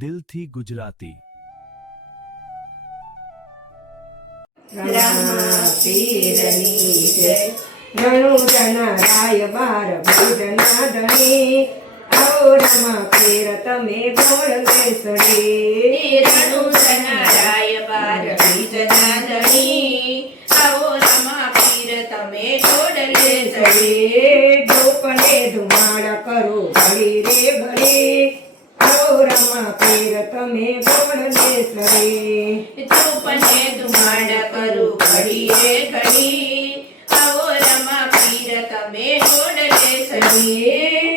દિલથી ગુજરાતી પીરની જય રણુજના રાય બાર ભુજના ધણી આવો રમા પીર તમે ગોળ લેસડી રણુજના રાય બાર ભુજના ધણી આવો રમા પીર તમે ગોળ લેસડી ધૂપને ધુમાડ કરો ઘડી રે ઘડી આવો રમા પીર તમે ગોળ લેસડી ધૂપને ધુમાડ કરું ઘડી રે ઘડી આવો રમા પીર તમે ગોળ લેસડી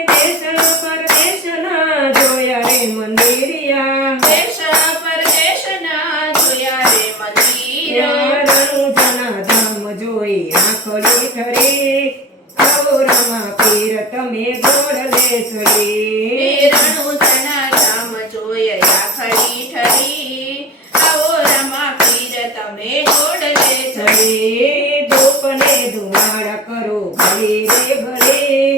દેશ પરદેશના જોયા રે મંદિરિયા દેશ પરદેશના જોયા રે મંદિર રણુજના ધામ જોઈ આંખડી ઠરી આવો રમા પીર તમે ગોળ લેસડી રણુજના ધામ જોયા ખડી ઠરી આવો રમા પીર તમે ગોળ લેસડી ધૂપને ધુમાડ કરો ઘડી રે ઘડી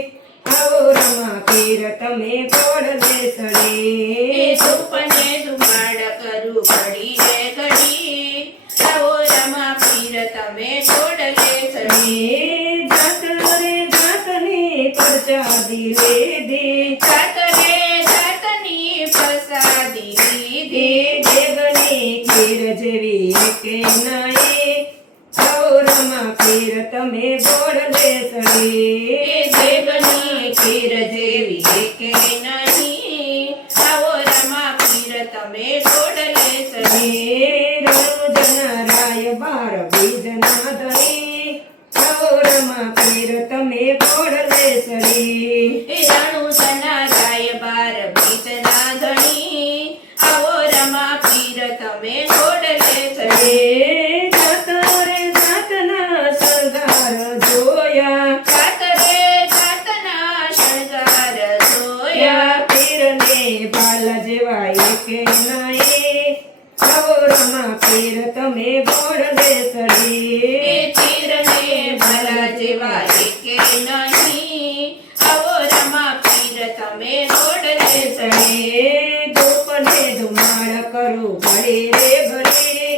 આવો રમા પીર તમે ગોળ લેસડી ધૂપને ધુમાડ કરું ઘડી રે ઘડી આવો રમા પીર તમે ગોળ લેસડી જાત રે જાતની પરચાદી લીધી જાત રે જાતની પ્રસાદી લીધી દેવની ખીર જેવી કે નાઈ આવો રમા પીર તમે ગોળ લેસડી દેવની ખીર જેવી કે નહીં આવો રમા પીર તમે ગોળ લેસડી રણુજના રાય બાર બીજના ધણી આવો રમા પીર તમે ગોળ લેસડી રણુજના રાય બાર બીજના ધણી આવો રમા પીર તમે ગોળ લેસડી જાત રે જાતના સરદાર જોયા જાત રે જાતના શણગાર જોયા પીરને બાલા જેવા એક નાઈ આવો રમા પીર તમે ગોળ લેસડી પીરને ભલા જેવા એકે નહીં આવો રમા પીર તમે ગોળ લેસડી ધૂપને ધુમાડ કરો ઘડી રે ઘડી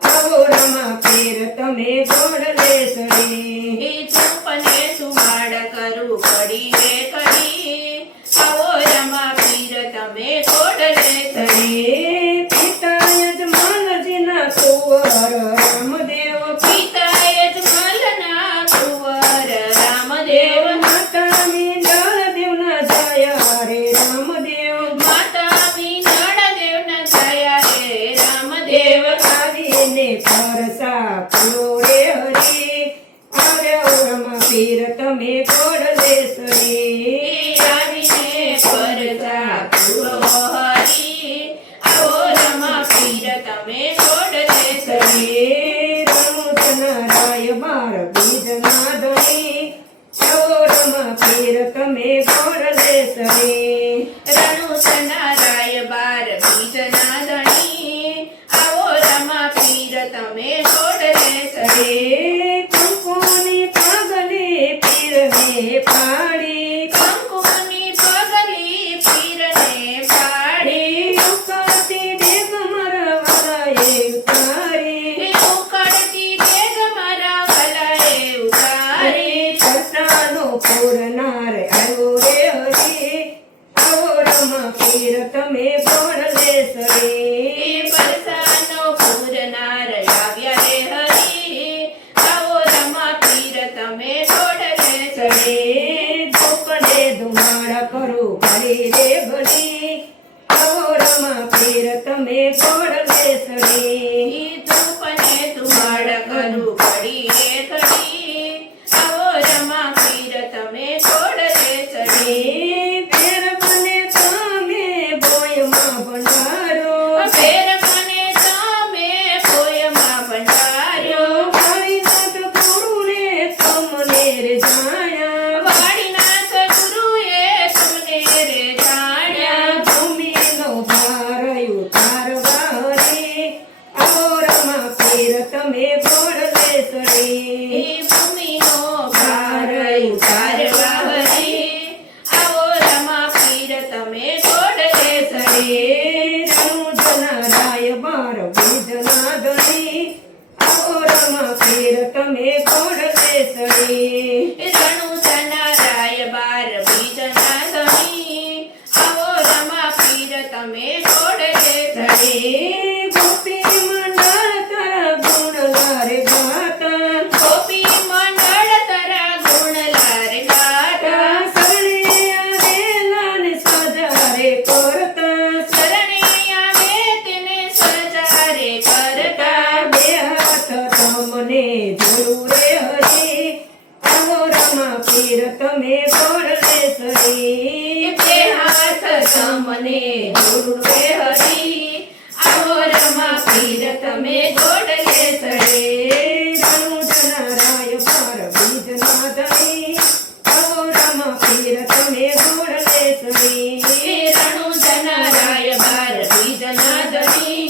આવો રમા પીર તમે ગોળ લેસડી ધૂપને ધુમાડ કરું ઘડી રે ઘડી આવો રમા પીર તમે ગોળ લેસડી પિતા યજમાનજીના કુંવર રામદેવ પિતા યજમાનના કુંવર રામદેવ માતાની નળદેવના જયા રે રામદેવ માતા વિનળ દેવના થયા રે રામદેવ આવીને પરસા ફૂલો રે હરી આવ્યા રમા પીર તમે ગોળ લેસડી આવીને પરસા ફૂલો હરી આવો રમા પીર તમે ગોળ લેસડી રણુજના રાય બાર બીજના ધણી આવો રમા પીર તમે ગોળ લેસડી રણુજના રાય બાર બીજના ધણી આવો રમા પીર તમે ગોળ લેસડી કંકુની પાગલી પીરને પાડી કંકુની પગલી પીરને પાડી ઉકળતી ડેગ મરવાલાએ ઉતારી ઉકળતી ડેગ મારા ગલાએ ઉતારી પરસાનો પૂરનાર આવ્યો રે હરી આવો રમા પીર તમે ગોળ લેસડી પરસાનો પૂરનાર આવ્યા રે હરી આવો રમા પીર તમે ગોળ લેસડી ધૂપને ધુમાડ કરો ઘડી રે ઘડી આવો રમા પીર તમે ગોળ લેસડી ધૂપને ધુમાડ કરું ઘડી રે ઘડી આવો રમા પીર તમે ગોળ લેસડી ફેર મને તમે બોયમાં ભંડારો ફેર મને તમે પોયમાં ભંડાર્યો વાળીનાથ ગુરુને તમને રે જાણ્યા વાડીનાથ ગુરુએ તમને રે જાણ્યા ભૂમિનો ભાર ઉતારવા હરી આવો રમા પીર તમે ગોળ લેસડી ભૂમિનો ભાર ઉતારવા હરી આવો રમા પીર તમે ગોળ લેસડી રણુ જનારાય બાર બીજના ધણી આવો રમા પીર તમે ઘોડલે સડી રણુ જનારાય બાર બીજના ધણી આવો રમા પીર તમે ઘોડલે ચડી ગોપી મંડળ તારા ગુણ લારે ગાતા ગોપી મંડળ તારા ગુણ લાર ગાતા શરણે આવેલા ને સજારે કરતા શરણે આવે તેને સજારે કરતા બે હાથ તમને જોડું રે હરી આવો રમા પીર તમે ઘોડલે સડી બે હાથ તમને જોડું રે હરી આવો રમા પીર તમે ઘોડલે ચડે રણુ જનારાય બાર બીજના ધણી આવો રમા પીર તમે ઘોડલે સડી રણુ જનારાય બાર બીજના ધણી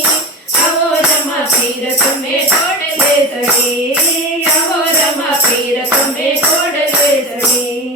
આવો રમા પીર તમે ઘોડલે ચડી આવો રમા પીર તમે ઘોડલે ચડી